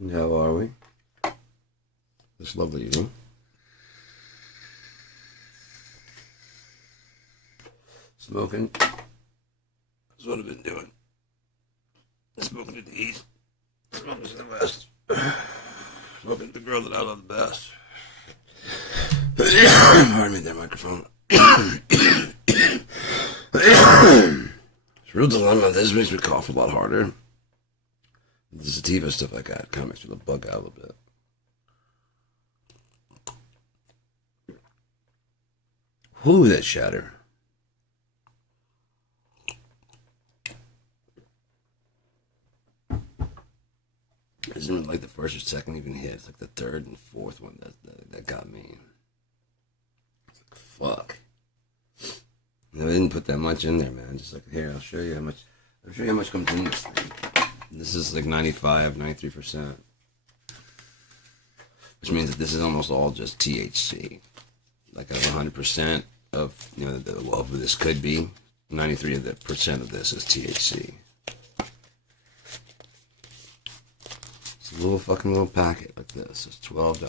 How are we? It's lovely evening. Smoking. That's what I've been doing. Smoking to the east. Smoking to the west. Smoking to the girl that I love the best. Pardon me, that microphone. It's a real dilemma. This makes me cough a lot harder. The sativa stuff I got kind of makes me bug out a little bit. Whoo, that shatter. It isn't like the first or second even hit. It's like the third and fourth one that got me. It's like, fuck. I didn't put that much in there, man. Just like, here, I'll show you how much. I'll show you how much comes in this thing. This is like 95, 93%. Which means that this is almost all just THC. Like 100% of, of this could be. 93% of this is THC. It's a little packet like this. It's $12.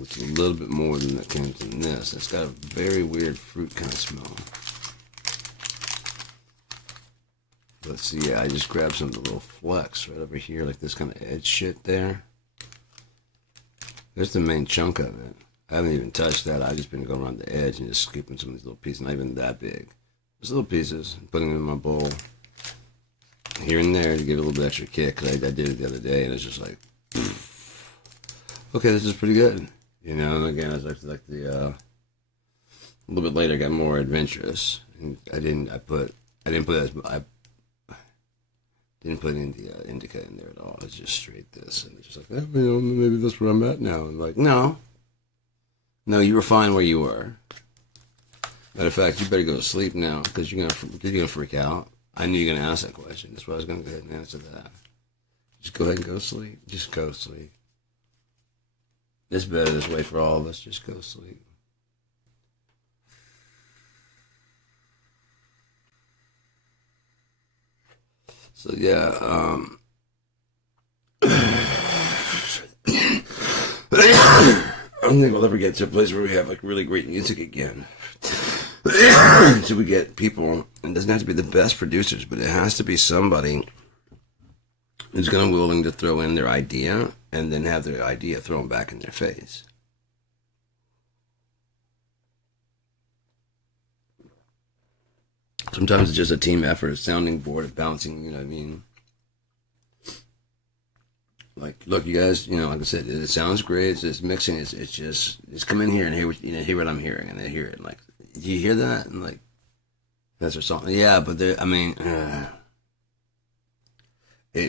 It's a little bit more than that came in this. It's got a very weird fruit kind of smell. Let's see, yeah, I just grabbed some of the little flecks right over here, like this kind of edge shit there. There's the main chunk of it. I haven't even touched that. I've just been going around the edge and just scooping some of these little pieces, not even that big. Just little pieces, putting them in my bowl. Here and there to give it a little bit extra kick, because I did it the other day, and it's just like, okay, this is pretty good. And again, I was like a little bit later, I got more adventurous. And I didn't put any indica in there at all. It's just straight this, and it's just like, maybe that's where I'm at now. And like, no, you were fine where you were. Matter of fact, you better go to sleep now, because you're gonna freak out. I knew you were gonna ask that question. That's why I was gonna go ahead and answer that. Just go ahead and go to sleep. Just go to sleep. It's better this way for all of us. Just go to sleep. So yeah, I don't think we'll ever get to a place where we have like really great music again. So we get people, and it doesn't have to be the best producers, but it has to be somebody who's going to be willing to throw in their idea and then have their idea thrown back in their face. Sometimes it's just a team effort, a sounding board, a bouncing, you know what I mean? Like, look, you guys, like I said, it sounds great. It's mixing. It's just come in here and hear what I'm hearing, and they hear it. And like, do you hear that? And like, that's or something. Yeah, but it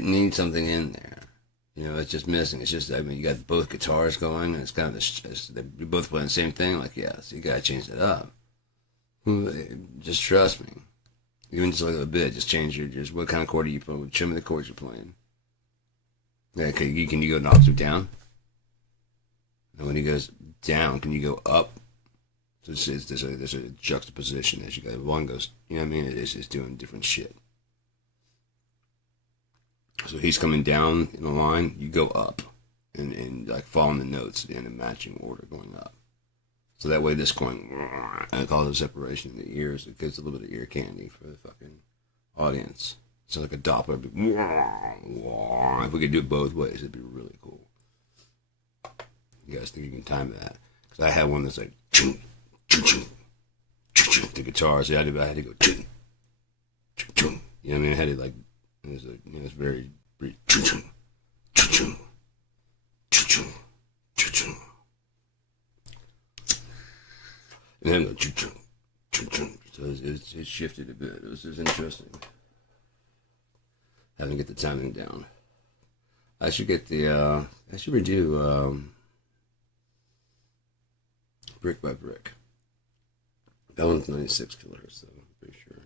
needs something in there. It's just missing. It's just, you got both guitars going, and it's kind of they're both playing the same thing. Like, yeah, so you gotta change it up. Just trust me. Even just like a bit, just change just what kind of chord are you playing? Show me the chords you're playing. Yeah, can you go an octave down? And when he goes down, can you go up? So there's a juxtaposition as you go. One goes, you know what I mean? It's doing different shit. So he's coming down in the line, you go up, and like following the notes in a matching order going up. So that way this going, and it causes a separation in the ears. It gives a little bit of ear candy for the fucking audience. So like a Doppler. If we could do it both ways, it'd be really cool. You guys think you can time that? Because I had one that's like, the guitars. Yeah, I had to go, you know what I mean? I had it like, it's very, and then go, so it shifted a bit. It was just interesting. Having to get the timing down. I should redo Brick by Brick. That one's 96 kilohertz, though, I'm pretty sure.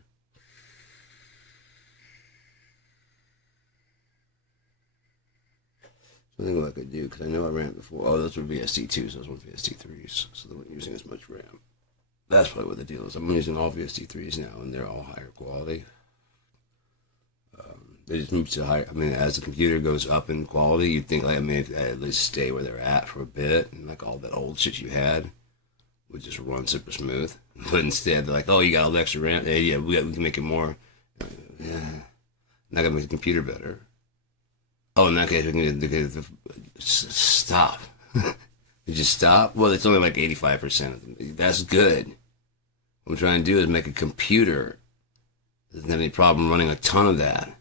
So I think what I could do, because I know I ran it before. Oh, those were VST2s, those weren't VST3s, so they weren't using as much RAM. That's probably what the deal is. I'm using all VST3s now, and they're all higher quality. They just move to higher. I mean, as the computer goes up in quality, you'd think like, I mean, if they at least stay where they're at for a bit, and like all that old shit you had would just run super smooth. But instead, they're like, oh, you got all the extra RAM. Hey, yeah, we can make it more. Yeah, not gonna make the computer better. Oh, in that case, we can stop. You just stop. Well, it's only like 85% of them. That's good. What I'm trying to do is make a computer that doesn't have any problem running a ton of that.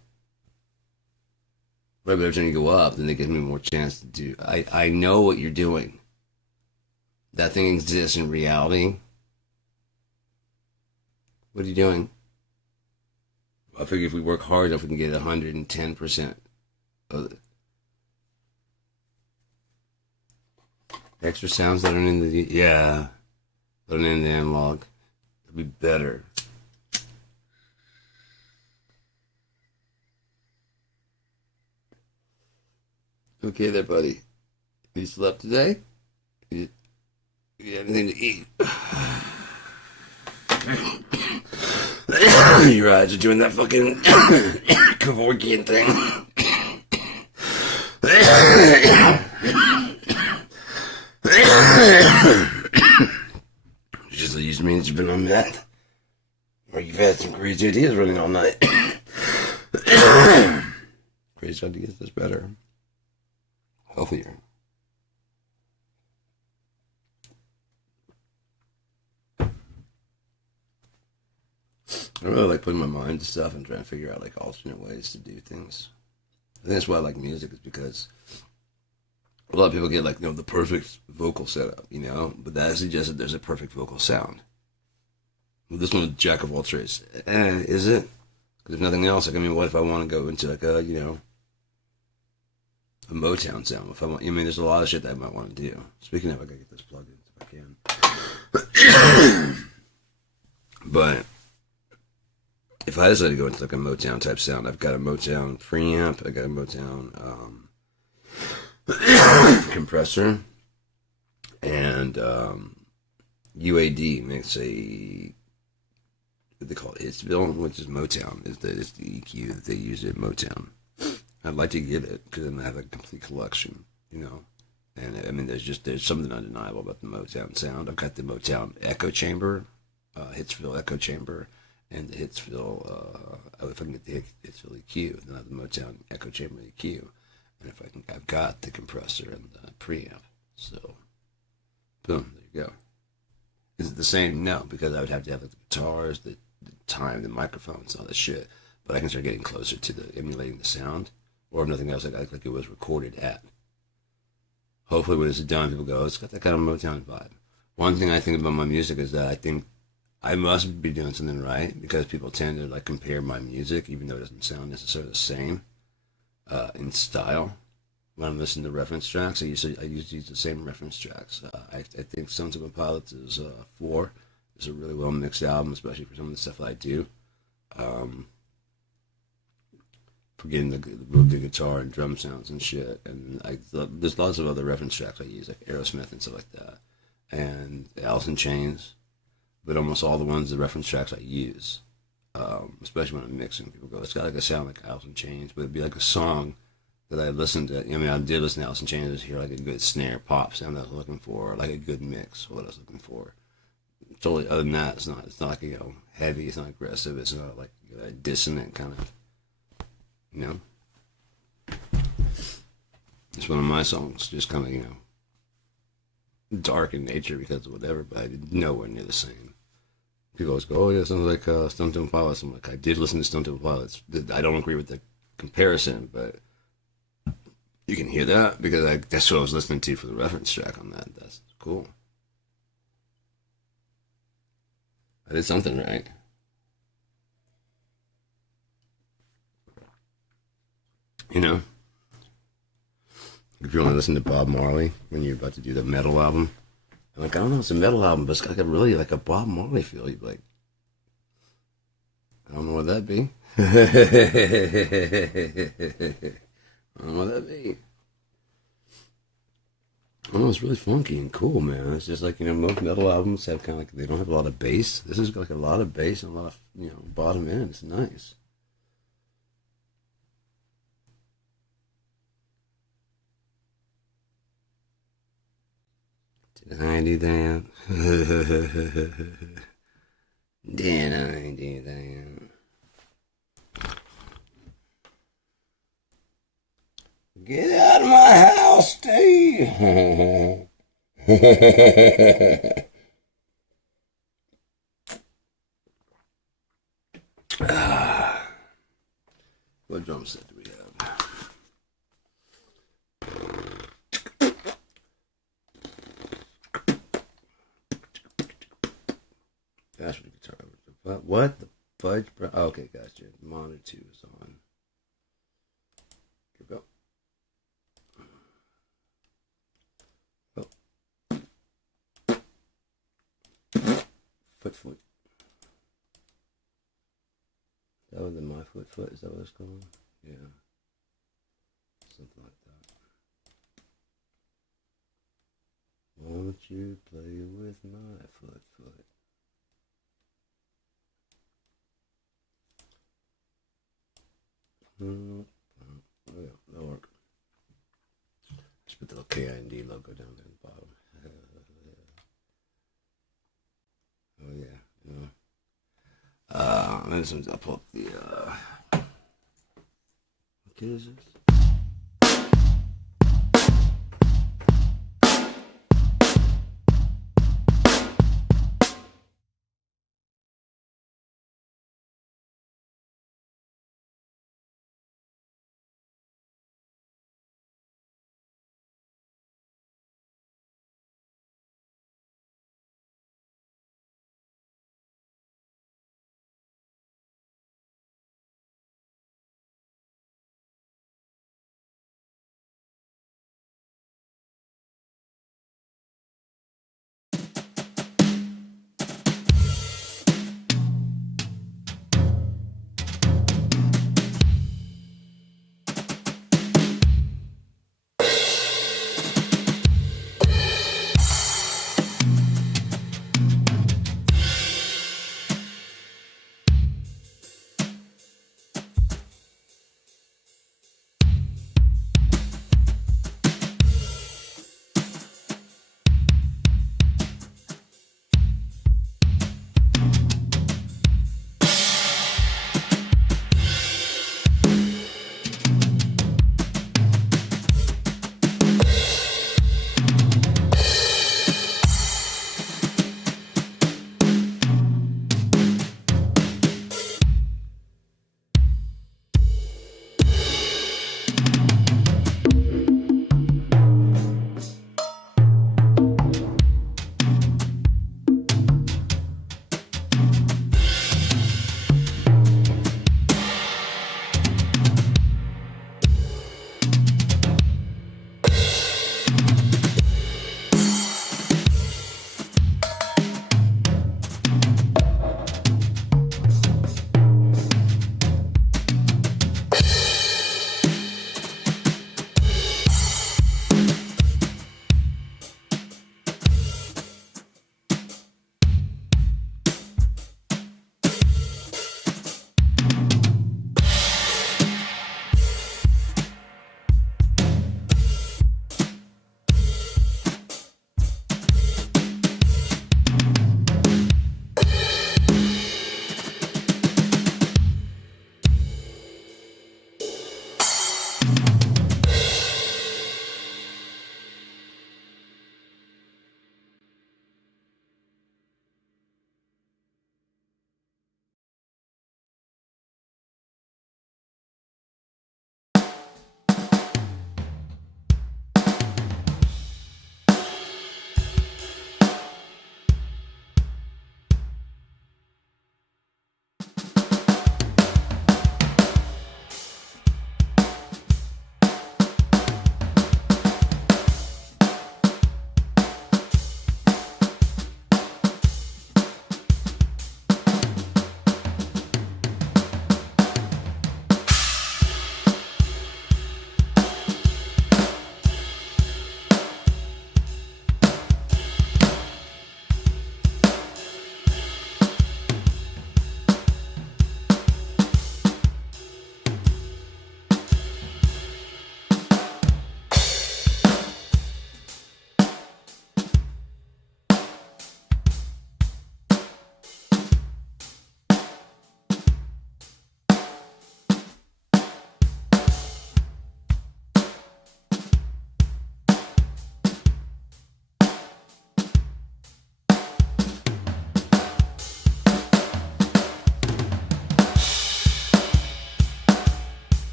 Right, but every time you go up, then they give me more chance to do. I know what you're doing. That thing exists in reality. What are you doing? I figure if we work hard enough, we can get 110% of it. Extra sounds that are in the, yeah, that are in the analog. It'll be better. Okay there, buddy. You slept today? You have anything to eat? Your eyes are doing that fucking Kevorkian thing. Just used to mean that you've been on meth. Or you've had some crazy ideas running all night. Crazy ideas, that's better. Healthier. I really like putting my mind to stuff and trying to figure out like alternate ways to do things. I think that's why I like music, is because a lot of people get like, the perfect vocal setup, but that suggests that there's a perfect vocal sound. Well, this one is jack of all trades. Is it? Because if nothing else, like, I mean, what if I want to go into like a Motown sound? If I want, there's a lot of shit that I might want to do. Speaking of, I gotta get this plugged in if I can. But if I decided to go into like a Motown type sound, I've got a Motown preamp, I got a Motown compressor, and UAD makes a, what they call it, Hitsville, which is Motown. It's the EQ that they use at Motown. I'd like to get it because then I have a complete collection, And I mean, there's something undeniable about the Motown sound. I've got the Motown echo chamber, Hitsville echo chamber, and the Hitsville. If I can get the Hitsville EQ, then I have the Motown echo chamber EQ. And if I can, I've got the compressor and the preamp. So, boom, there you go. Is it the same? No, because I would have to have like, the guitars, the time, the microphones, all that shit. But I can start getting closer to the emulating the sound, or if nothing else, like it was recorded at. Hopefully, when it's done, people go, oh, it's got that kind of Motown vibe. One thing I think about my music is that I think I must be doing something right, because people tend to like compare my music, even though it doesn't sound necessarily the same. In style, when I'm listening to reference tracks, I usually use the same reference tracks. I think Stone Temple Pilots is 4 is a really well mixed album, especially for some of the stuff that I do. For getting the real good guitar and drum sounds and shit, and there's lots of other reference tracks I use, like Aerosmith and stuff like that, and Alice in Chains, but almost all the ones, the reference tracks I use. Especially when I'm mixing, people go, it's got like a sound like Alice in Chains, but it'd be like a song that I listened to. I did listen to Alice in Chains to hear like a good snare pop sound that I was looking for, or like a good mix, what I was looking for. Totally, other than that, it's not like, heavy, it's not aggressive, it's not like a dissonant kind of, It's one of my songs, just kind of, dark in nature because of whatever, but I did nowhere near the same. People always go, oh yeah, sounds like Stone Temple Pilots. I'm like, I did listen to Stone Temple Pilots. I don't agree with the comparison, but you can hear that because that's what I was listening to for the reference track on that. That's cool. I did something right. If you want to listen to Bob Marley when you're about to do the metal album, I'm like, I don't know, it's a metal album, but it's got like a really like a Bob Marley feel. You'd be like, I don't know what that'd be. I don't know what that'd be. Oh, it's really funky and cool, man. It's just like, most metal albums have kind of like, they don't have a lot of bass. This has got like a lot of bass and a lot of, bottom end. It's nice. I do that. Did I do that? Get out of my house, Steve. What drum set do we have? That's what the guitar. What the fudge? Oh, okay, gotcha. Monitor 2 is on. Here we go. Oh. Foot. That was in my foot. Is that what it's called? Yeah. Something like that. Won't you play with my foot? Oh yeah, that'll work. Just put the little KIND logo down there at the bottom. Oh yeah. This one's I'll pull up the what kid is this?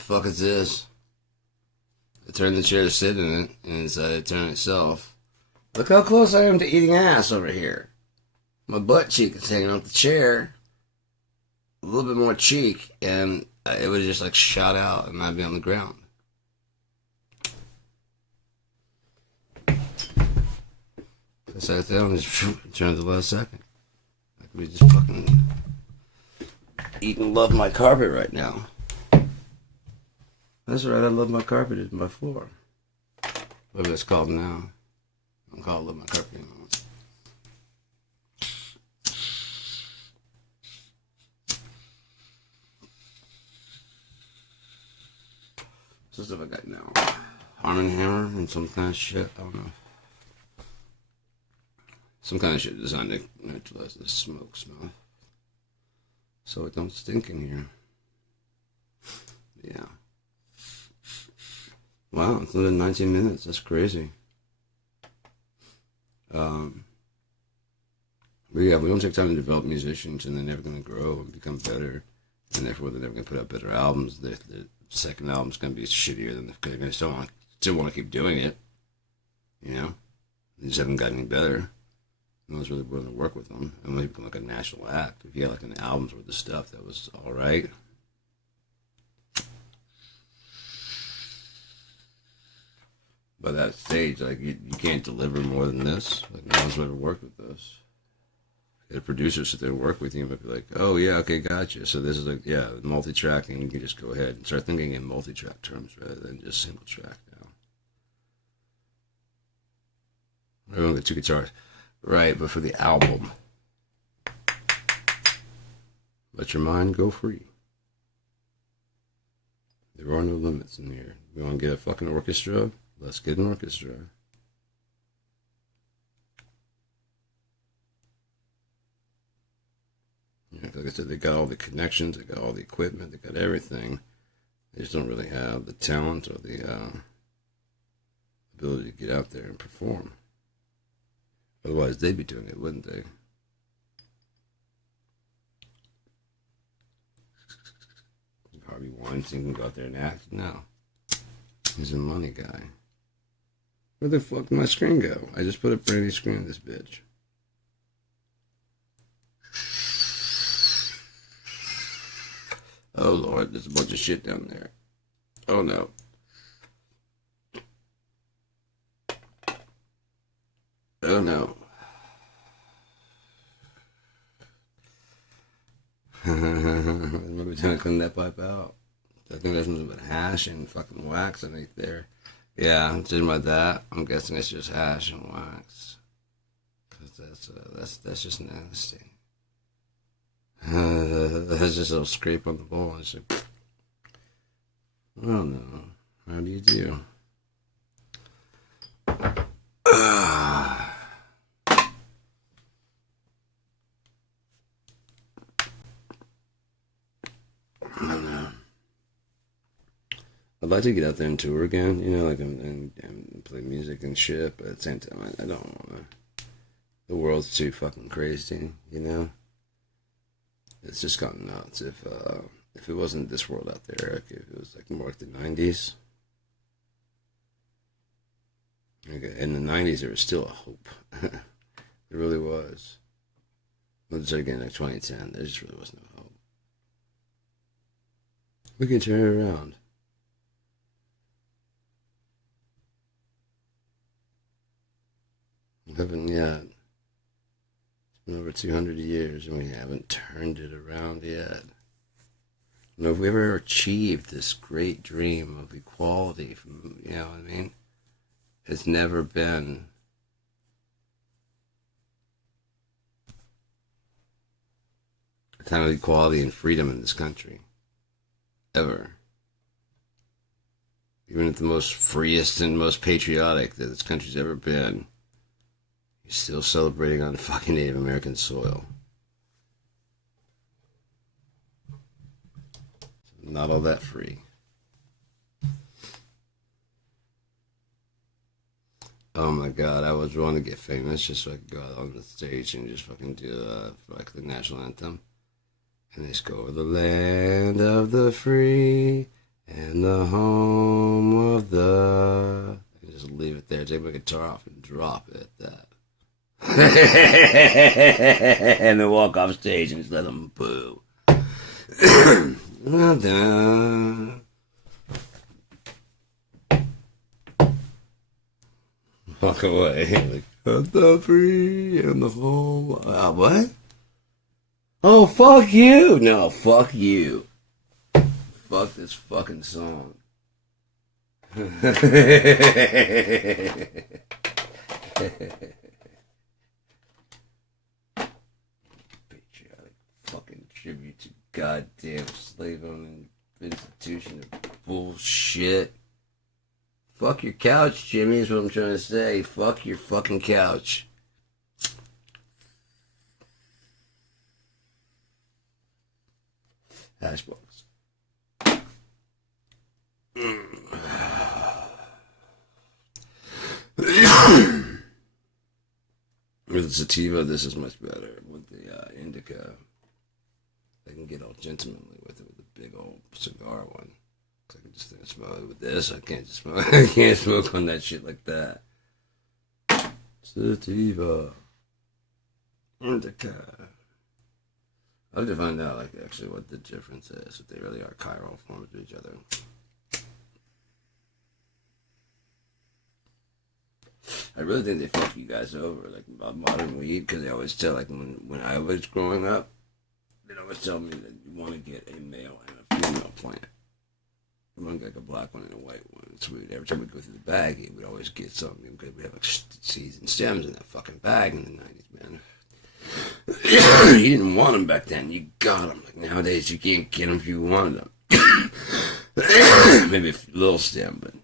fuck is this? I turned the chair to sit in it, and it decided to turn itself. Look how close I am to eating ass over here. My butt cheek is hanging off the chair. A little bit more cheek, and it would just like shot out, and I'd be on the ground. I sat down and just turned at the last second. I could be just fucking eating love my carpet right now. That's right, I love my carpet. It's my floor. Whatever it's called now. I don't call it love my carpet anymore. So stuff I got now. Arm & Hammer and some kind of shit. I don't know. Some kind of shit designed to neutralize the smoke smell. So it don't stink in here. Yeah. Wow, it's only 19 minutes. That's crazy. But yeah, we don't take time to develop musicians, and they're never going to grow and become better, and therefore they're never going to put out better albums. The second album's going to be shittier than they're going to still want to keep doing it. You know, they just haven't gotten any better. No one's really willing to work with them, and when they become like a national act, if you had like an album's worth of stuff that was all right. By that stage, like you can't deliver more than this. Like no one's ever worked with this. The producers sit there and work with you and be like, "Oh yeah, okay, gotcha." So this is like, yeah, multi-tracking. You can just go ahead and start thinking in multi-track terms rather than just single track now. I only got 2 guitars, right? But for the album, let your mind go free. There are no limits in here. We want to get a fucking orchestra. Let's get an orchestra. Yeah, like I said, they got all the connections, they got all the equipment, they got everything. They just don't really have the talent or the ability to get out there and perform. Otherwise, they'd be doing it, wouldn't they? Harvey Weinstein can go out there and act. No. He's a money guy. Where the fuck did my screen go? I just put a brand new screen in this bitch. Oh Lord, there's a bunch of shit down there. Oh no. Oh no. Maybe trying to clean that pipe out. I think there's nothing but hash and fucking wax underneath there. Yeah, I'm judging by that. I'm guessing it's just hash and wax. Cause that's just nasty. That's just a little scrape on the bowl. It's like, I don't know. How do you do? I don't know. I'd like to get out there and tour again, you know, like and play music and shit, but at the same time, I don't want to. The world's too fucking crazy, you know? It's just gotten nuts. If it wasn't this world out there, like if it was like more like the 90s. Okay, in the 90s, there was still a hope. There really was. Let's say again, like 2010, there just really was no hope. We can turn it around. We haven't yet. It's been over 200 years and we haven't turned it around yet. You know, if we ever achieved this great dream of equality from, you know what I mean? It's never been a time of equality and freedom in this country. Ever. Even at the most freest and most patriotic that this country's ever been, you're still celebrating on fucking Native American soil. Not all that free. Oh my god, I was wanting to get famous just so I could go out on the stage and just fucking do like the national anthem. And they just go over the land of the free And the home of the... I can just leave it there, take my guitar off and drop it at that. And then walk off stage and just let them boo. Walk away. Like, the free and the home. What? Oh, fuck you. No, fuck you. Fuck this fucking song. Patriotic fucking tribute to goddamn slave-owning institution of bullshit. Fuck your couch, Jimmy, is what I'm trying to say. Fuck your fucking couch. Hashbox. With the sativa, this is much better. With the indica, I can get all gentlemanly with it with the big old cigar one. I can just smoke it with this. I can't just smoke. I can't smoke on that shit like that. Sativa, indica. I'll have to find out, like, actually what the difference is, if they really are chiral forms to each other. I really think they fuck you guys over, like, about modern weed, because they always tell, like, when I was growing up, they'd always tell me that you want to get a male and a female plant. You want to get like a black one and a white one. So every time we go through the bag, we would always get something, because we have, like, seeds and stems in that fucking bag in the 90s, man. You didn't want them back then. You got them. Like, nowadays, you can't get them if you wanted them. Maybe a little stem, but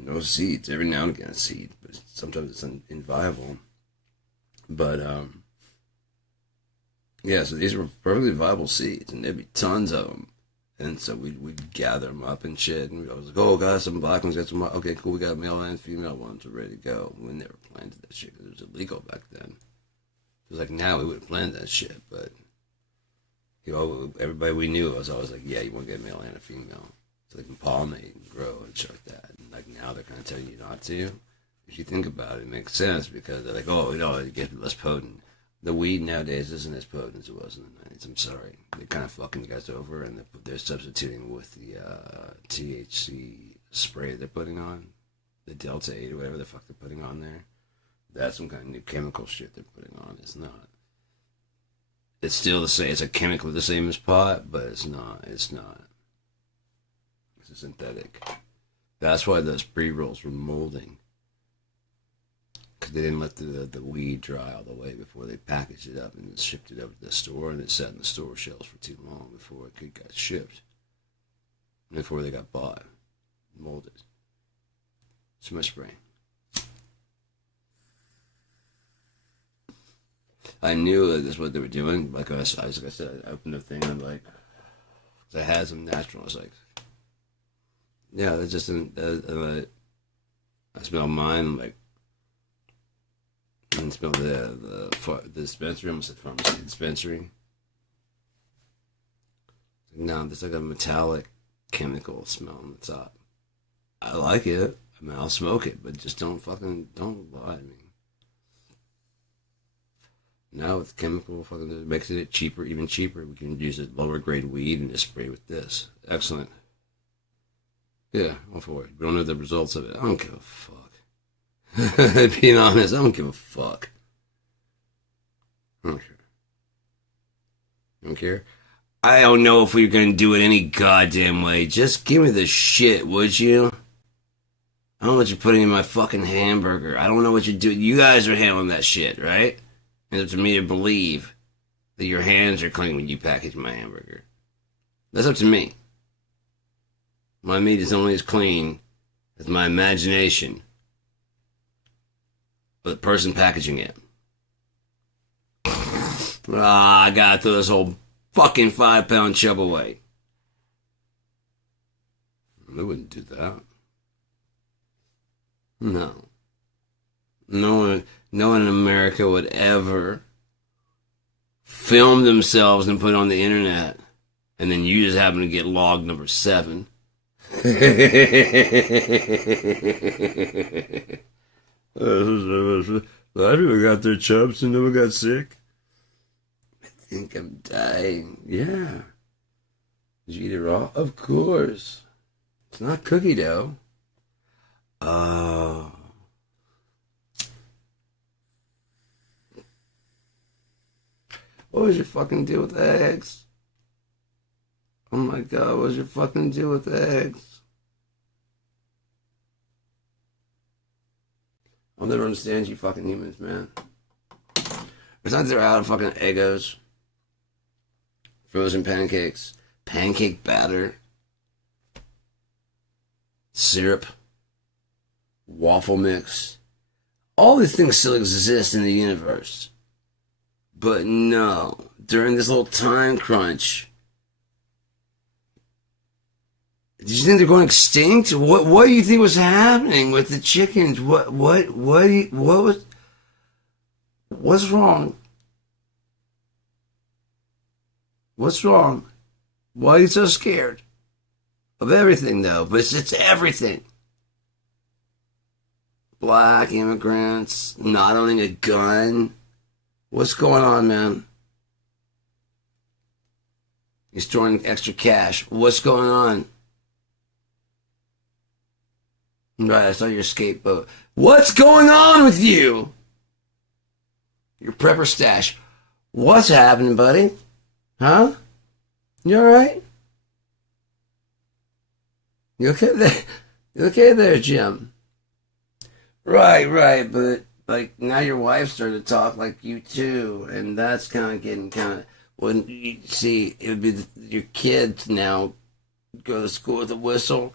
no seeds. Every now and again, a seed, but sometimes it's inviable. But yeah. So these were perfectly viable seeds, and there'd be tons of them. And so we'd gather them up and shit, and I was like, "Oh, got some black ones, got some. Okay, cool. We got male and female ones. We're ready to go." We never planted that shit because it was illegal back then. It was like now we would have planned that shit, but you know, everybody we knew was always like, "Yeah, you want to get a male and a female, so they can pollinate and grow and shit like that." And like now they're kind of telling you not to. If you think about it, it makes sense because they're like, "Oh, you know, it gets less potent." The weed nowadays isn't as potent as it was in the 90s. I'm sorry, they're kind of fucking you guys over, and they're substituting with the THC spray they're putting on, the Delta 8 or whatever the fuck they're putting on there. That's some kind of new chemical shit they're putting on. It's not. It's still the same. It's a chemical the same as pot, but it's not. It's not. It's a synthetic. That's why those pre-rolls were molding. Because they didn't let the weed dry all the way before they packaged it up and shipped it over to the store, and it sat in the store shelves for too long before it could get shipped. Before they got bought. Molded. Too much spray. I knew that this is what they were doing. Like I said, I opened the thing and I'm like, I had some natural. I was like, yeah, that's just I smell mine. I'm like, I smell the dispensary. I almost said pharmacy dispensary. No, there's like a metallic chemical smell on the top. I like it. I mean, I'll smoke it, but just don't lie to me. Now with chemical fucking makes it cheaper, even cheaper. We can use a lower grade weed and just spray with this. Excellent. Yeah, all for it. We don't know the results of it. I don't give a fuck. Being honest, I don't give a fuck. I don't care. I don't care. I don't know if we're gonna do it any goddamn way. Just give me the shit, would you? I don't know what you're putting in my fucking hamburger. I don't know what you're doing. You guys are handling that shit, right? And it's up to me to believe that your hands are clean when you package my hamburger. That's up to me. My meat is only as clean as my imagination of the person packaging it. I gotta throw this whole fucking 5-pound chub away. They wouldn't do that. No. No one in America would ever film themselves and put it on the internet, and then you just happen to get log number 7. A lot of people got their chubs and never got sick. I think I'm dying. Yeah. Did you eat it raw? Of course. It's not cookie dough. Oh. What was your fucking deal with eggs? Oh my god, what was your fucking deal with eggs? I'll never understand you fucking humans, man. Besides they're out of fucking Eggos, frozen pancakes, pancake batter, syrup, waffle mix. All these things still exist in the universe. But no, during this little time crunch, did you think they're going extinct? What do you think was happening with the chickens? What's wrong? What's wrong? Why are you so scared of everything though? But it's everything. Black immigrants, not owning a gun. What's going on, man? You're storing extra cash. What's going on? Right, I saw your scapegoat. What's going on with you? Your prepper stash. What's happening, buddy? Huh? You alright? You okay there? You okay there, Jim? Right, but like now your wife started to talk like you too, and that's kind of getting when you see it would be your kids now go to school with a whistle.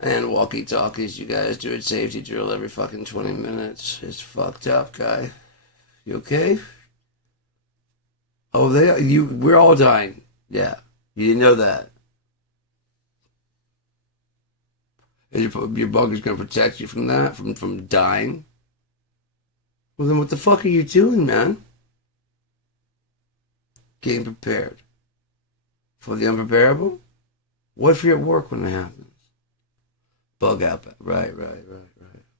And walkie-talkies, you guys do a safety drill every fucking 20 minutes. It's fucked up, guy. You okay? Oh, we're all dying. Yeah, you didn't know that. And your bunker's gonna protect you from that, from dying. Well, then what the fuck are you doing, man? Getting prepared for the unpreparable. What if you're at work when it happens? Bug out. Right.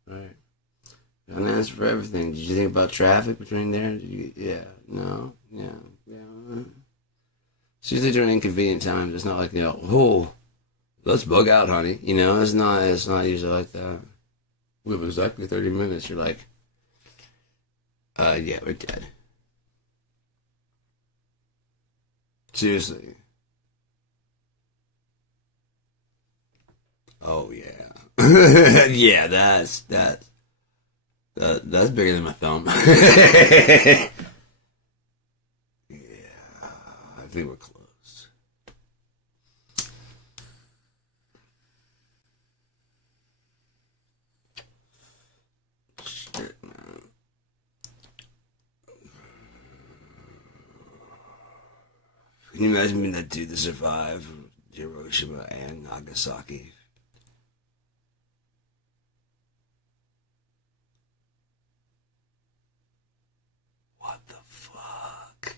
An answer for everything. Did you think about traffic between there? Yeah. No. Yeah. It's usually during inconvenient times. It's not like, oh, let's bug out, honey. It's not usually like that. We have exactly 30 minutes. You're like, yeah, we're dead. Seriously. Oh yeah. Yeah, that's bigger than my thumb. Yeah, I think we're close. Shit, man. Can you imagine being that dude to survive Hiroshima and Nagasaki? What the fuck?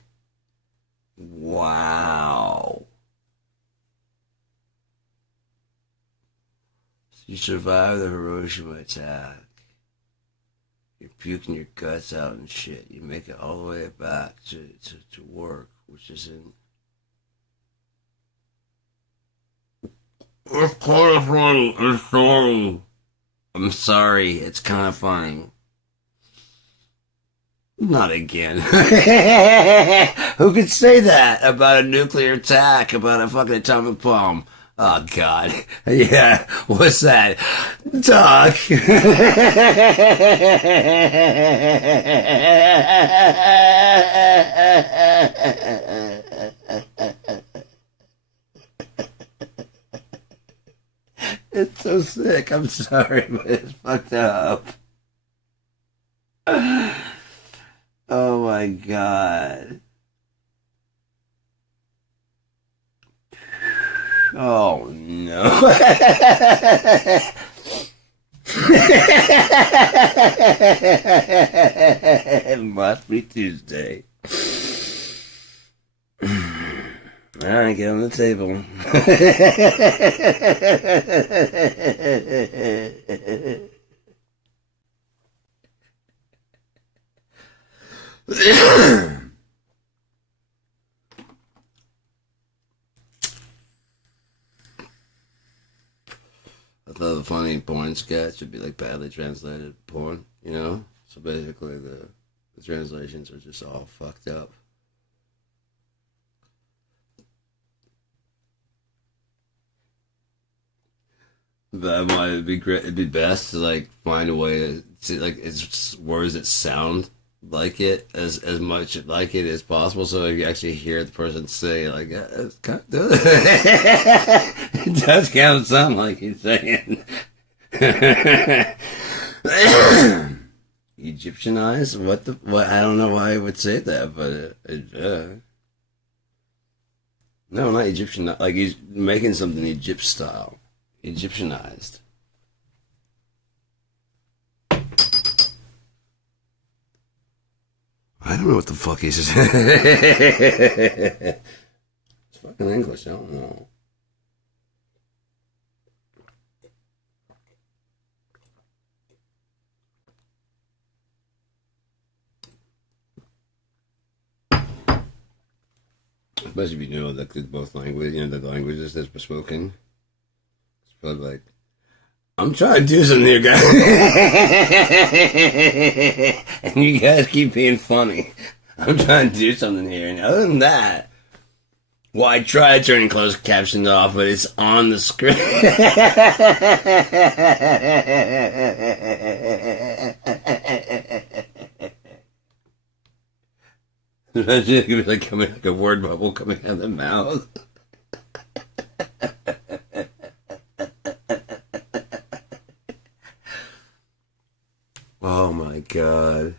Wow. So you survived the Hiroshima attack. You're puking your guts out and shit. You make it all the way back to work, which is in... It's kind of funny. I'm sorry. I'm sorry. It's kind of funny. Not again. Who could say that about a nuclear attack, about a fucking atomic bomb? Oh, God. Yeah, what's that? Doc. It's so sick. I'm sorry, but it's fucked up. Oh my god. Oh no. It must be Tuesday. right, get on the table. I thought the funny porn sketch would be like badly translated porn, you know? So basically the translations are just all fucked up. That might be great. It'd be best to like find a way to like it's words that sound like it as much like it as possible, so you actually hear the person say like it's kind of, it does kind of sound like he's saying Egyptianized. What? I don't know why I would say that, but no, not Egyptian. Like he's making something Egypt style. Egyptianized. I don't know what the fuck he says. It's fucking English. I don't know. Especially if you know that both languages, you know, the languages that's spoken. It's probably like, I'm trying to do something here, guys. And you guys keep being funny. I'm trying to do something here. And other than that, well, I tried turning closed captions off, but it's on the screen. Imagine it was like coming like a word bubble coming out of the mouth. Oh my god.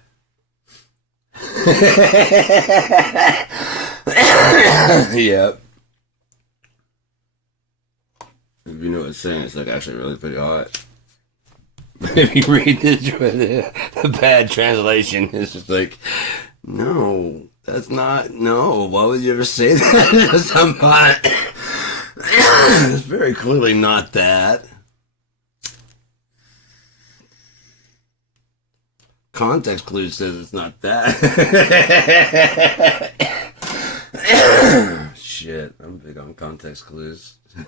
Yep. If you know what it's saying, it's like actually really pretty hot. But if you read the bad translation, it's just like, no, that's not, no, why would you ever say that to somebody? It's very clearly not that. Context clue says it's not that. Shit, I'm big on context clues. I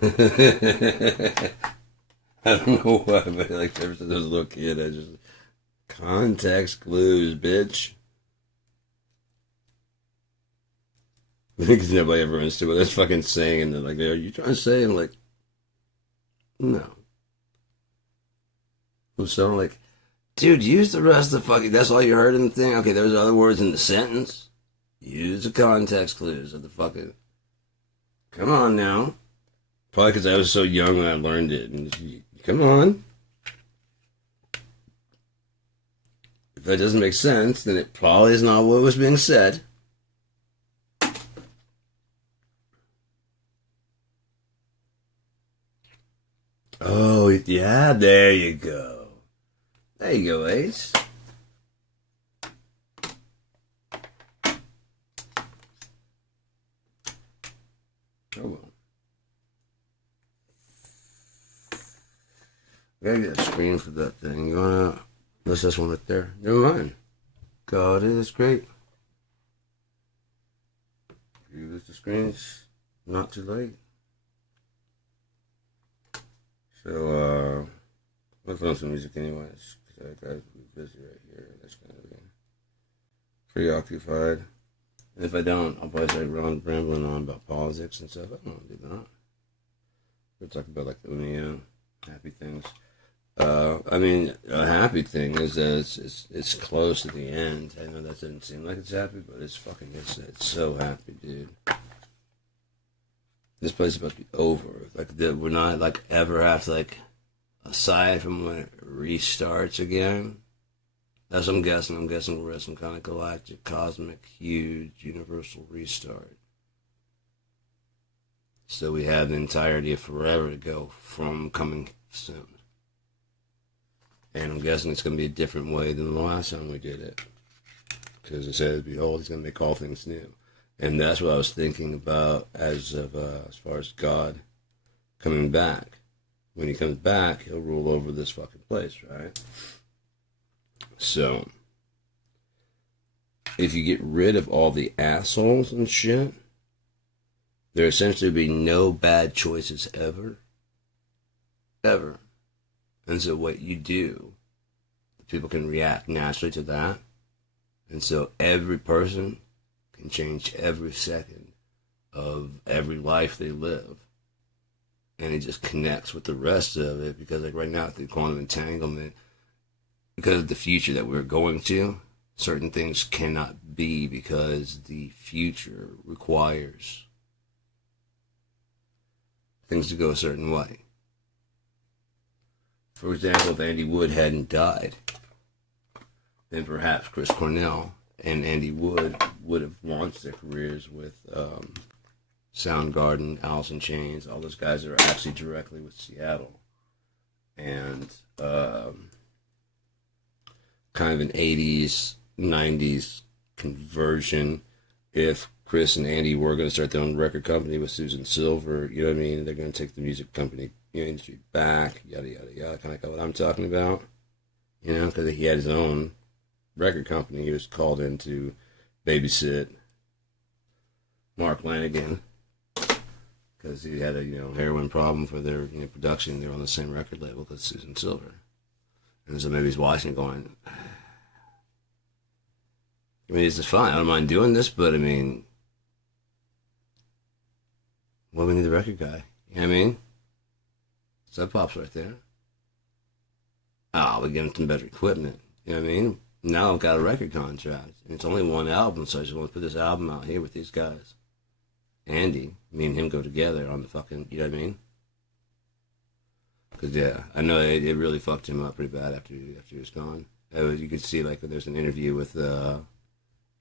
don't know why, but like ever since I was a little kid, I just context clues, bitch. Because nobody ever understood what that's fucking saying, and they're like, "Are you trying to say?" I'm like, "No." So I'm like, dude, use the rest of the fucking. That's all you heard in the thing. Okay, there's other words in the sentence. Use the context clues of the fucking. Come on now. Probably because I was so young when I learned it. And come on. If that doesn't make sense, then it probably is not what was being said. Oh, yeah, there you go. There you go, Ace. Oh, well. I gotta get a screen for that thing. You wanna... Unless this one right there. Never mind. God, it is great. If you use the screen, it's not too late. So, let's listen to music anyways. Because I gotta be busy right here. That's gonna be preoccupied. And if I don't, I'll probably start rambling on about politics and stuff. I don't want to do that. We'll talk about like the happy things. I mean, a happy thing is that it's close to the end. I know that doesn't seem like it's happy, but it's fucking it's so happy, dude. This place is about to be over. Like we're not like ever have to like aside from when it restarts again. That's what I'm guessing. I'm guessing we're at some kind of galactic, cosmic, huge, universal restart. So we have the entirety of forever to go from coming soon. And I'm guessing it's going to be a different way than the last time we did it. Because it says, behold, he's going to make all things new. And that's what I was thinking about as far as God coming back. When he comes back, he'll rule over this fucking place, right? So, if you get rid of all the assholes and shit, there essentially be no bad choices ever. Ever. And so what you do, people can react naturally to that. And so every person can change every second of every life they live. And it just connects with the rest of it because like right now through quantum entanglement, because of the future that we're going to, certain things cannot be because the future requires things to go a certain way. For example, if Andy Wood hadn't died, then perhaps Chris Cornell and Andy Wood would have launched their careers with Soundgarden, Alice in Chains, all those guys that are actually directly with Seattle. And kind of an 80s, 90s conversion. If Chris and Andy were going to start their own record company with Susan Silver, you know what I mean? They're going to take the music company industry back, yada, yada, yada, kind of like what I'm talking about. You know, because he had his own record company. He was called in to babysit Mark Lanigan because he had a heroin problem for their production. They were on the same record label because Susan Silver, and so maybe he's watching, going, I mean, it's just fine. I don't mind doing this, but I mean, well, we need the record guy. You know what I mean? Sub Pop's right there. Oh, we give him some better equipment. You know what I mean? Now I've got a record contract. And it's only one album, so I just want to put this album out here with these guys. Andy, me and him go together on the fucking, you know what I mean? Because, yeah, I know it really fucked him up pretty bad after he was gone. You could see, like, there's an interview with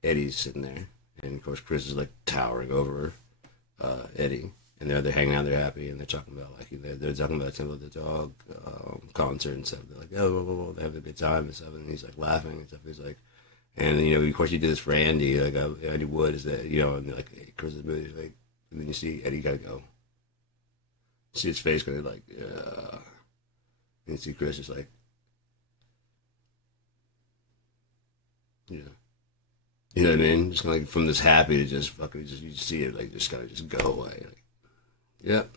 Eddie's sitting there. And, of course, Chris is, like, towering over Eddie. And they're hanging out, they're happy, and they're talking about, like, they're talking about Temple of the Dog concert and stuff. They're like, oh, they're having a good time and stuff. And he's, like, laughing and stuff. He's like, and, of course, you do this for Andy. Like, Andy Wood is that, and, like, Chris's movie, like, and then you see Eddie gotta go. See his face kind of like, yeah. And you see Chris just like, yeah. You know what I mean? Just kind of like from this happy to just fucking, you see it like just kind of just go away. Like, yep.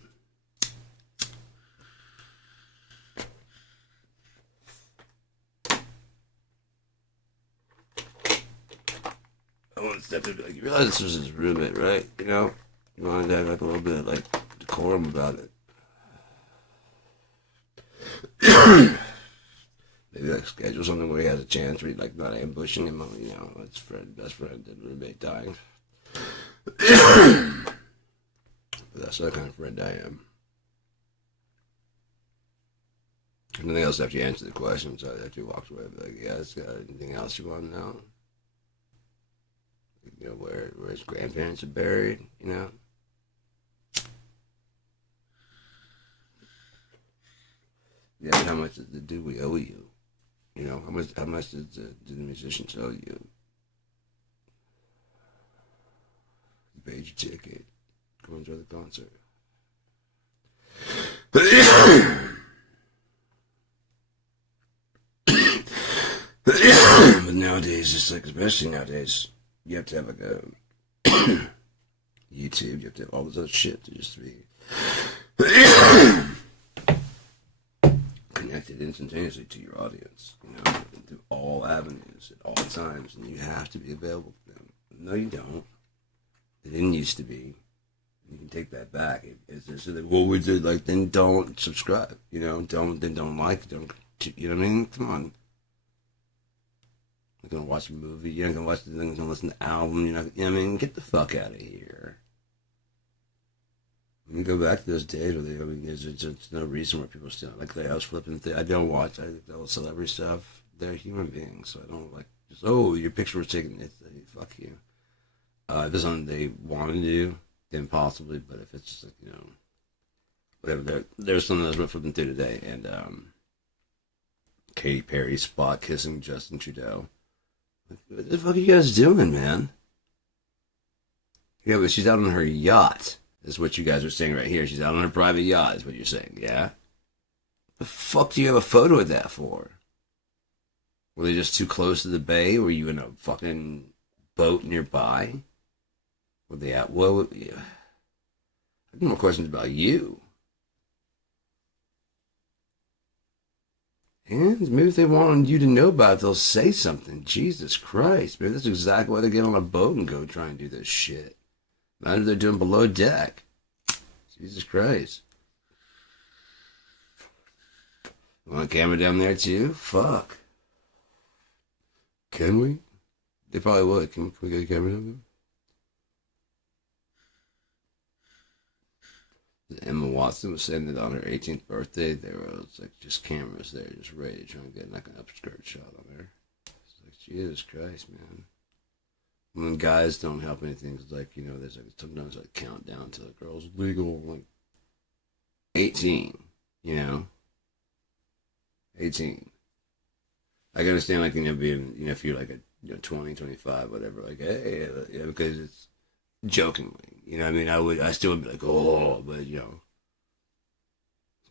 I want to step in, like, you realize this was his roommate, right? You wanted to have like a little bit of like decorum about it. Maybe like schedule something where he has a chance where he's like not ambushing him, his best friend and roommate dying. But that's the kind of friend I am. Anything else after you answer the questions, after you walked away, I'd be like, yeah, it's got anything else you want to know? Where his grandparents are buried, Yeah, how much do we owe you? How much did the musicians owe you? You paid your ticket. Go enjoy the concert. But nowadays, it's like, especially nowadays, you have to have like a YouTube, you have to have all this other shit to just be connected instantaneously to your audience, through all avenues at all times, and you have to be available to them. No, you don't. They didn't used to be. You can take that back. It's just like, well, we did, like, then don't subscribe, don't like, don't, you know what I mean? Come on. You're gonna watch a movie, you're not gonna watch the thing, you're gonna listen to the album, you're not, get the fuck out of here. When you go back to those days where there's just no reason where people still, like, I was flipping through, I don't watch all celebrity stuff, they're human beings, so I don't, like, just, oh, your picture was taken, fuck you. If it's something they want to do, then possibly, but if it's just, like, whatever, there's something that's flipping through today, and, Katy Perry spot kissing Justin Trudeau. What the fuck are you guys doing, man? Yeah, but she's out on her yacht. Is what you guys are saying right here. She's out on her private yacht. Is what you're saying. Yeah. The fuck do you have a photo of that for? Were they just too close to the bay? Were you in a fucking boat nearby? Were they at? Well, yeah. I have more questions about you. And maybe if they wanted you to know about it, they'll say something. Jesus Christ. Maybe that's exactly why they get on a boat and go try and do this shit. Imagine if they're doing below deck. Jesus Christ. You want a camera down there too? Fuck. Can we? They probably would. Can we get a camera down there? Emma Watson was saying that on her 18th birthday, there was like just cameras there, just ready to try and get like an upskirt shot on her. It's like, Jesus Christ, man. When guys don't help anything, it's like, you know, there's like sometimes like countdown till the girl's legal, like 18, you know? 18. I can understand, like, you know, being, you know, if you're like a, you know, 20, 25, whatever, like, hey, you know, because it's jokingly, you know what I mean? I still would be like, oh, but, you know,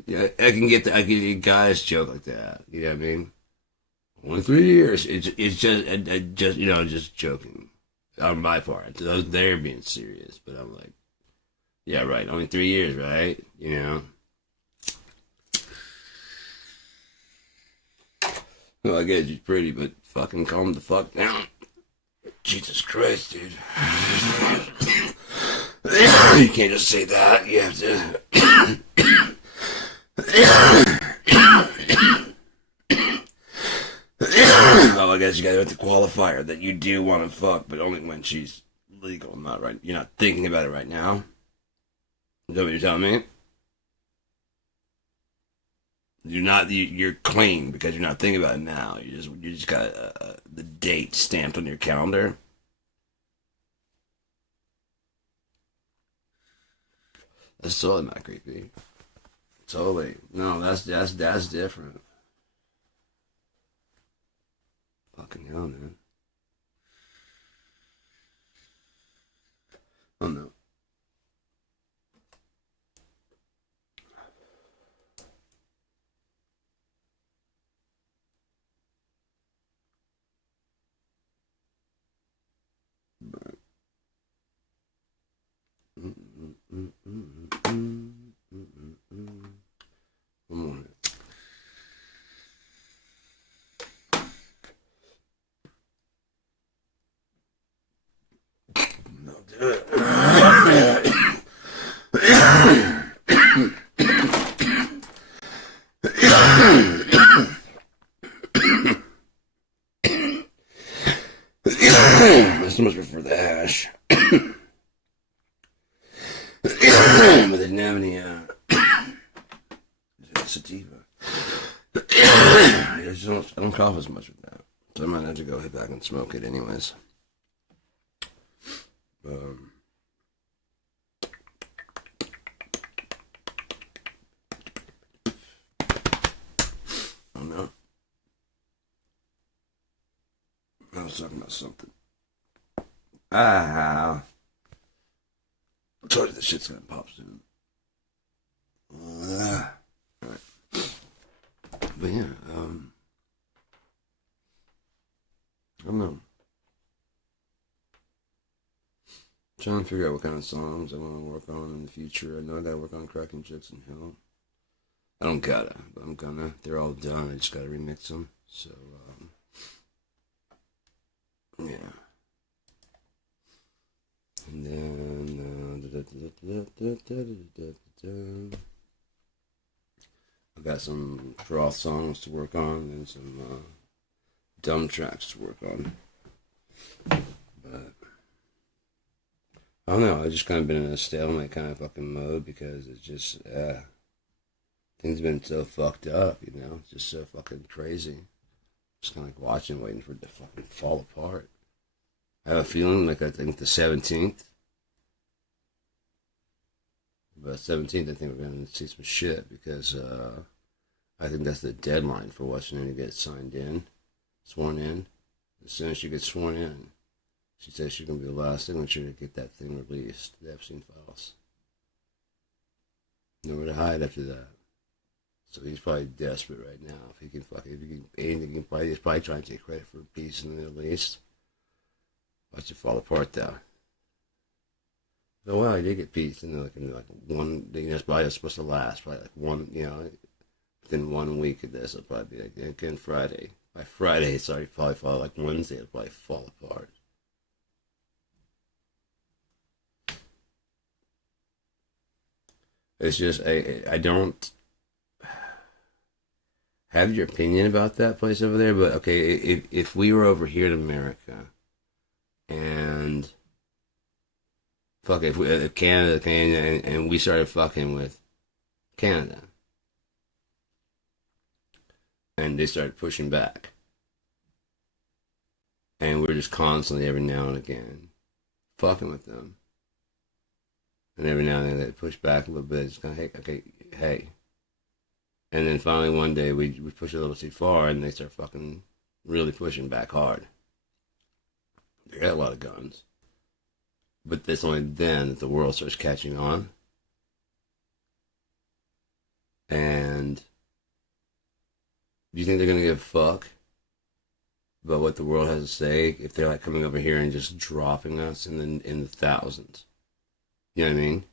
yeah, I can get guys joke like that, you know what I mean? Only 3 years. It's just, you know, just joking on my part. They're being serious, but I'm like, yeah, right, only 3 years, right? You know? Well, I guess she's pretty, but fucking calm the fuck down. Jesus Christ, dude. You can't just say that. You have to. Well, I guess you gotta have the qualifier that you do want to fuck, but only when she's legal, not right. You're not thinking about it right now. Is that what you're telling me? You're clean because you're not thinking about it now. You just got the date stamped on your calendar. That's totally not creepy. Totally. No, that's different. Fucking hell, man. Oh no. But, One more. No, do it. This must be for the hash. But they didn't have any sativa. I don't cough as much with that. So I might have to go head back and smoke it anyways. Oh no. I was talking about something. I told you the shit's gonna pop soon. Alright. But yeah, I don't know. Trying to figure out what kind of songs I want to work on in the future. I know I gotta work on Cracking Jokes in Hell. I don't gotta, but I'm gonna. They're all done. I just gotta remix them. So, yeah. And then, I've got some Froth songs to work on and some dumb tracks to work on. But I don't know. I've just kind of been in a stalemate kind of fucking mode because it's just things have been so fucked up, you know. It's just so fucking crazy. Just kind of like watching, waiting for it to fucking fall apart. I have a feeling like I think the 17th. But 17th, I think we're going to see some shit because I think that's the deadline for Washington to get sworn in. As soon as you get sworn in, She says she's going to be the last signature to get that thing released, the Epstein files. Nowhere to hide after that. So he's probably desperate right now. If he can he's probably trying to take credit for peace in the Middle East. Watch it fall apart though. So well, he did get peace, and like one, it's probably supposed to last, probably like one, within 1 week of this, it'll probably be like again Friday. By Friday, probably fall like Wednesday, it'll probably fall apart. It's just I don't have your opinion about that place over there, but okay, if we were over here in America, and fuck if Canada and we started fucking with Canada, and they started pushing back, and we're just constantly every now and again fucking with them, and every now and then they push back a little bit, just kind of hey, and then finally one day we push a little too far, and they start fucking really pushing back hard. They got a lot of guns. But it's only then that the world starts catching on. And do you think they're going to give a fuck about what the world has to say if they're like coming over here and just dropping us in the thousands? You know what I mean?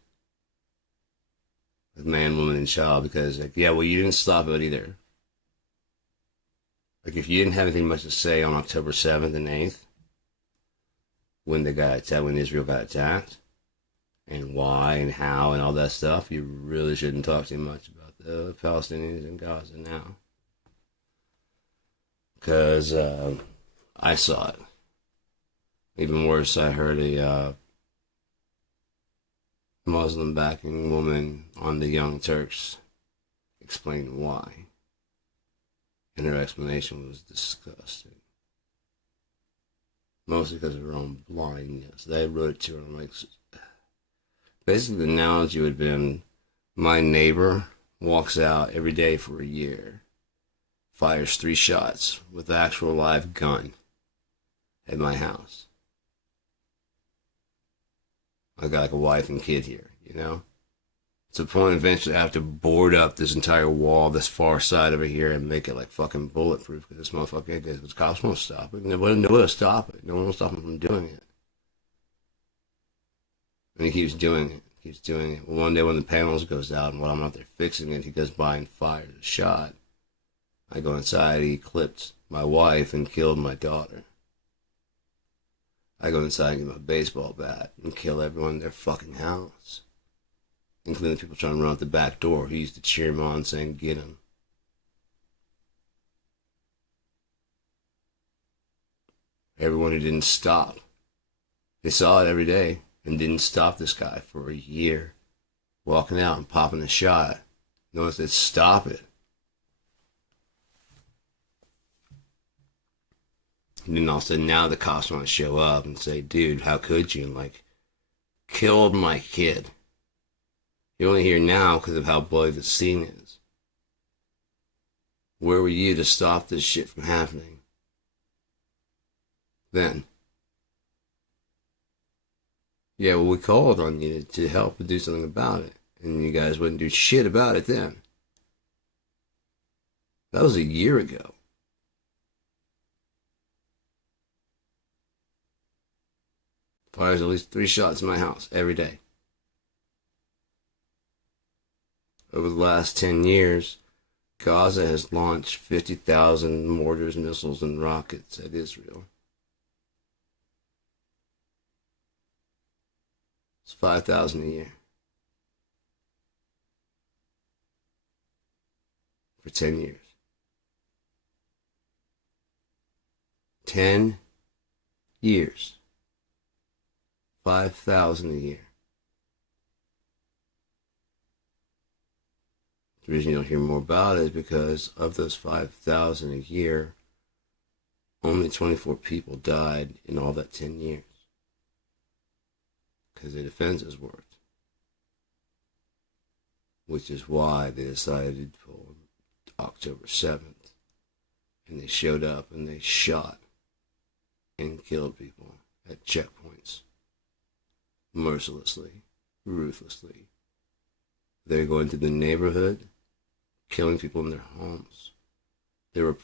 With man, woman, and child, because like, yeah, well, you didn't stop it either. Like if you didn't have anything much to say on October 7th and 8th, when Israel got attacked, and why and how and all that stuff, you really shouldn't talk too much about the Palestinians in Gaza now. Because I saw it. Even worse, I heard a Muslim backing woman on the Young Turks explain why. And her explanation was disgusting. Mostly because of her own blindness. They wrote it to her. I'm like, basically, the analogy would have been my neighbor walks out every day for a year, fires 3 shots with an actual live gun at my house. I got like a wife and kid here, To the point eventually I have to board up this entire wall, this far side over here, and make it like fucking bulletproof because this motherfucker, the cops won't stop it. Nobody will stop it. No one will stop him from doing it. And he keeps doing it. Well, one day when the panels goes out and while I'm out there fixing it, he goes by and fires a shot. I go inside, he clipped my wife and killed my daughter. I go inside and get my baseball bat and kill everyone in their fucking house. Including the people trying to run out the back door. He used to cheer him on saying, get him. Everyone who didn't stop. They saw it every day and didn't stop this guy for a year. Walking out and popping a shot. No one said, stop it. And then all of a sudden now the cops want to show up and say, dude, how could you? And like, killed my kid. You're only here now because of how bloody the scene is. Where were you to stop this shit from happening? Then. Yeah, well, we called on you to help and do something about it. And you guys wouldn't do shit about it then. That was a year ago. Fires at least 3 shots in my house every day. Over the last 10 years, Gaza has launched 50,000 mortars, missiles, and rockets at Israel. It's 5,000 a year. For 10 years. 10 years. 5,000 a year. The reason you don't hear more about it is because of those 5,000 a year, only 24 people died in all that 10 years. Because the defenses worked. Which is why they decided for October 7th. And they showed up and they shot and killed people at checkpoints, mercilessly, ruthlessly. They're going through the neighborhood, killing people in their homes. There were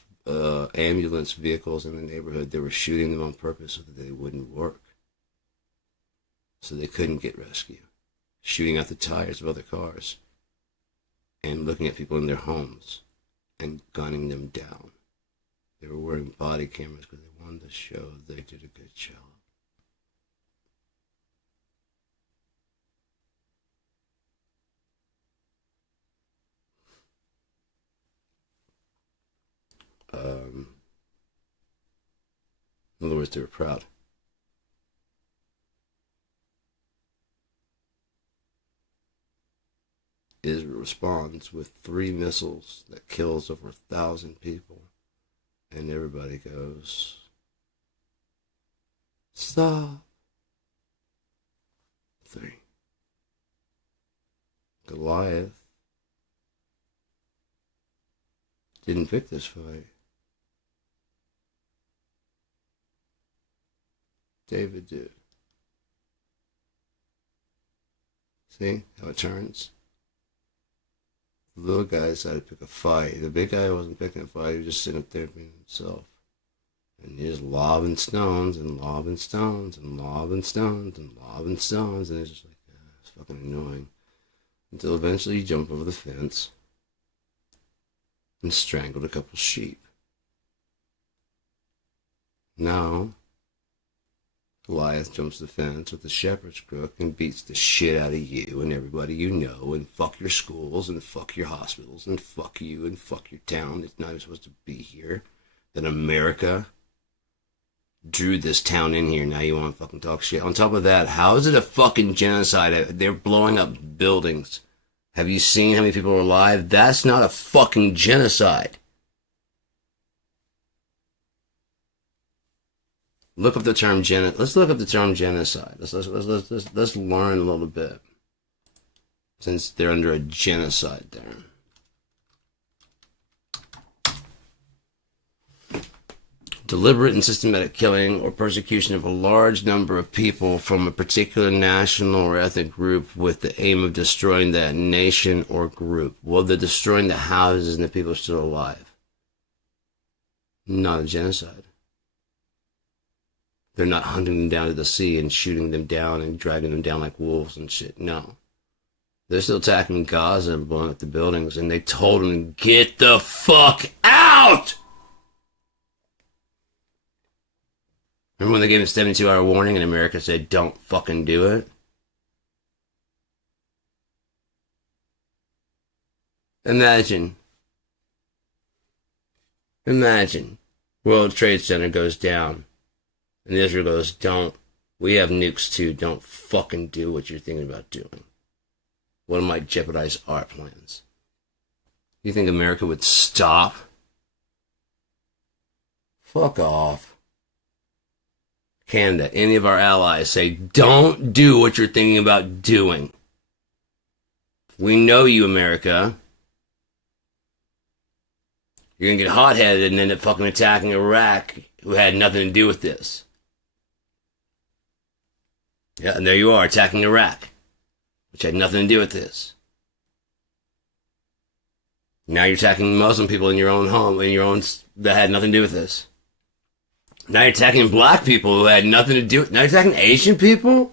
ambulance vehicles in the neighborhood. They were shooting them on purpose so that they wouldn't work, so they couldn't get rescue. Shooting out the tires of other cars and looking at people in their homes and gunning them down. They were wearing body cameras because they wanted to show they did a good job. In other words, they were proud. Israel responds with 3 missiles that kills over 1,000 people. And everybody goes, stop. 3. Goliath didn't pick this fight. David did. See how it turns? The little guy decided to pick a fight. The big guy wasn't picking a fight. He was just sitting up there being himself. And he was lobbing stones and lobbing stones and lobbing stones and lobbing stones. And it's just like, it's fucking annoying. Until eventually he jumped over the fence and strangled a couple sheep. Now, Goliath jumps the fence with the shepherd's crook and beats the shit out of you and everybody you know, and fuck your schools and fuck your hospitals and fuck you and fuck your town. It's not even supposed to be here. That America drew this town in here. Now you want to fucking talk shit. On top of that, how is it a fucking genocide? They're blowing up buildings. Have you seen how many people are alive? That's not a fucking genocide. Look up the term Let's look up the term genocide. Let's learn a little bit, since they're under a genocide there. Deliberate and systematic killing or persecution of a large number of people from a particular national or ethnic group with the aim of destroying that nation or group. Well, they're destroying the houses and the people are still alive. Not a genocide. They're not hunting them down to the sea and shooting them down and dragging them down like wolves and shit. No. They're still attacking Gaza and blowing up the buildings, and they told them, get the fuck out! Remember when they gave him a 72-hour warning and America said, don't fucking do it? Imagine. World Trade Center goes down. And Israel goes, we have nukes too, don't fucking do what you're thinking about doing. What might jeopardize our plans? You think America would stop? Fuck off. Canada, any of our allies say, don't do what you're thinking about doing. We know you, America. You're gonna get hot-headed and end up fucking attacking Iraq, who had nothing to do with this. Yeah, and there you are, attacking Iraq, which had nothing to do with this. Now you're attacking Muslim people in your own home, that had nothing to do with this. Now you're attacking black people who had nothing to do with it. Now you're attacking Asian people?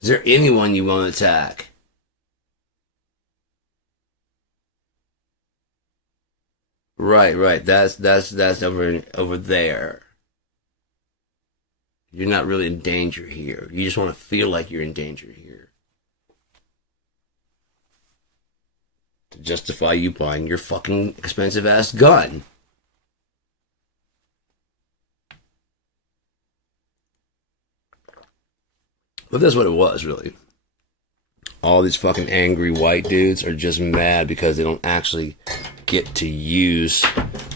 Is there anyone you want to attack? Right. That's over there. You're not really in danger here. You just want to feel like you're in danger here. To justify you buying your fucking expensive ass gun. But that's what it was, really. All these fucking angry white dudes are just mad because they don't actually get to use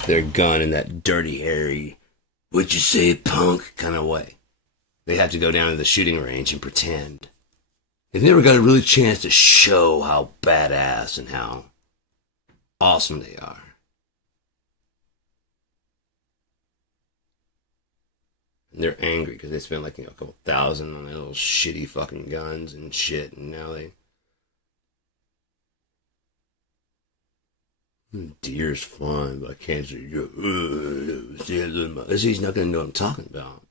their gun in that dirty, hairy, what'd you say, punk kind of way. They have to go down to the shooting range and pretend. They've never got a really chance to show how badass and how awesome they are. And they're angry because they spent like, a couple thousand on their little shitty fucking guns and shit, and now deer's flying, but I can't see you. He's not gonna know what I'm talking about.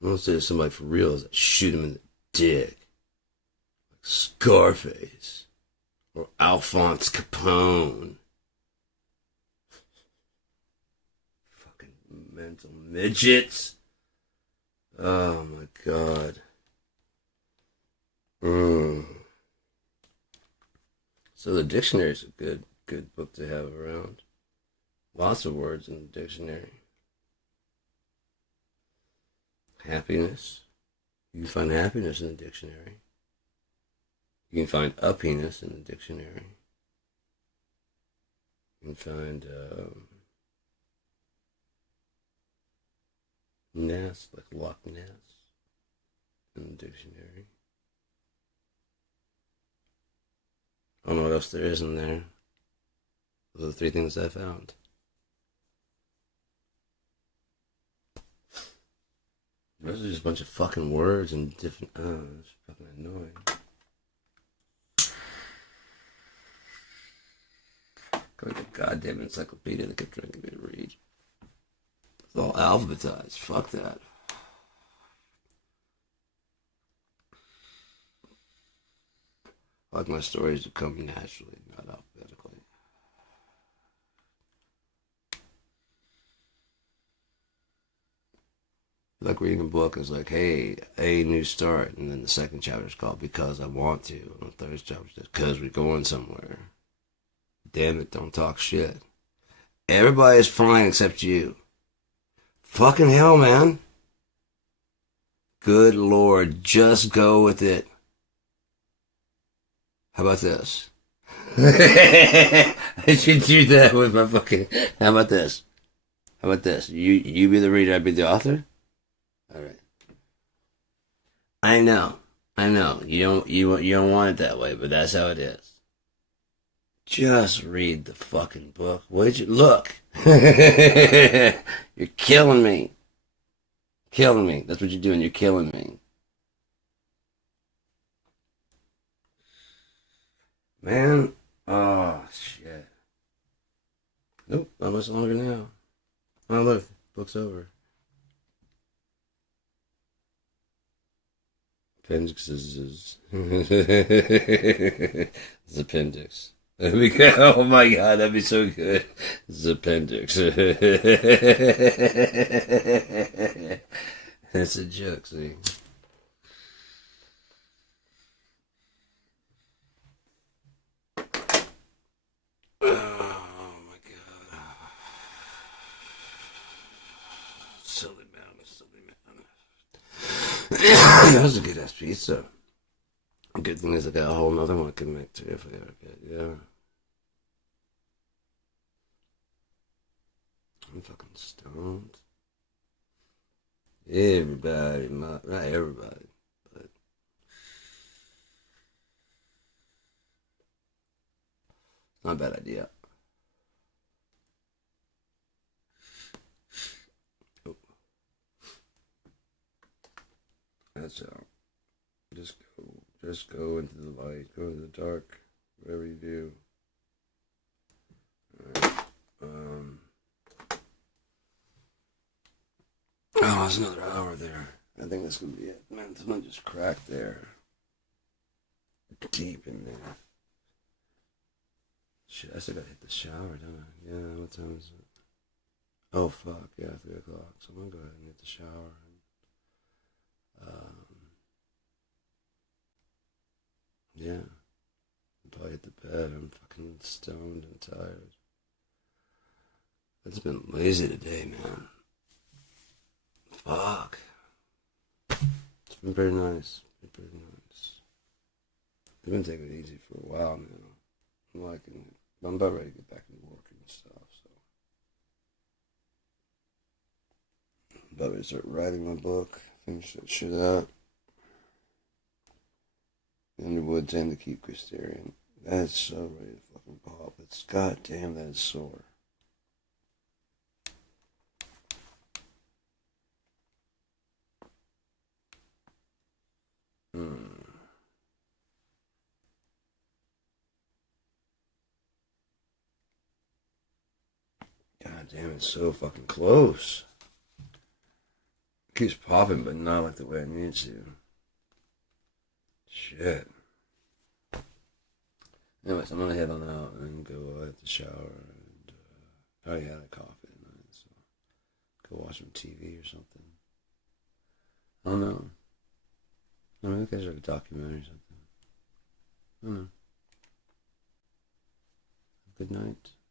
Unless there's somebody for real that shoot him in the dick. Like Scarface. Or Alphonse Capone. Fucking mental midgets. Oh my god. So the dictionary is a good book to have around. Lots of words in the dictionary. Happiness. You can find happiness in the dictionary. You can find a penis in the dictionary. You can find Ness, like Loch Ness, in the dictionary. I don't know what else there is in there. Those are the 3 things I found. Those are just a bunch of fucking words and different. Oh, it's fucking annoying. Got like a goddamn encyclopedia that kept trying to get me to read. It's all alphabetized. Fuck that. I like my stories to come naturally, not alphabetically. Like reading a book is like, hey, a new start, and then the second chapter is called Because I Want To, and the third chapter is Because We're Going Somewhere. Damn it, don't talk shit. Everybody is fine except you. Fucking hell, man. Good Lord, just go with it. How about this? I should do that with my fucking. How about this? How about this? You be the reader, I be the author. All right. I know. You don't want it that way, but that's how it is. Just read the fucking book, would you? Look, you're killing me. Killing me. That's what you're doing. You're killing me. Man. Oh shit. Nope. Not much longer now. Oh look, book's over. Appendixes. It's appendix. Oh my god, that'd be so good. It's appendix. That's a joke, see. Oh my god. Silly man. That was a good ass pizza. Good thing is I got a whole nother one I can make too if I ever get, yeah. I'm fucking stoned. Everybody, not everybody, but not a bad idea. Oh. That's how. Just go into the light, go into the dark, whatever you do. Alright. Oh, it's another hour there. I think that's gonna be it. Man, someone just cracked there. Deep in there. Shit, I still gotta hit the shower, don't I? Yeah, what time is it? Oh, fuck, yeah, 3 o'clock. So I'm gonna go ahead and hit the shower. Yeah. I'll probably hit the bed. I'm fucking stoned and tired. It's been lazy today, man. Fuck. It's been very nice. I've been taking it easy for a while now. I'm liking it. I'm about ready to get back into work and stuff, so. I'm about ready to start writing my book, finish that shit out. Underwoods and the Keep Christerian. That is so ready to fucking pop. It's goddamn that is sore. God damn, it's so fucking close. It keeps popping, but not like the way I need it to. Shit. Anyways, I'm gonna head on out and go have to shower. And I already had a coffee tonight, so go watch some TV or something. I don't know. I mean, maybe like a documentary or something. I don't know. Good night.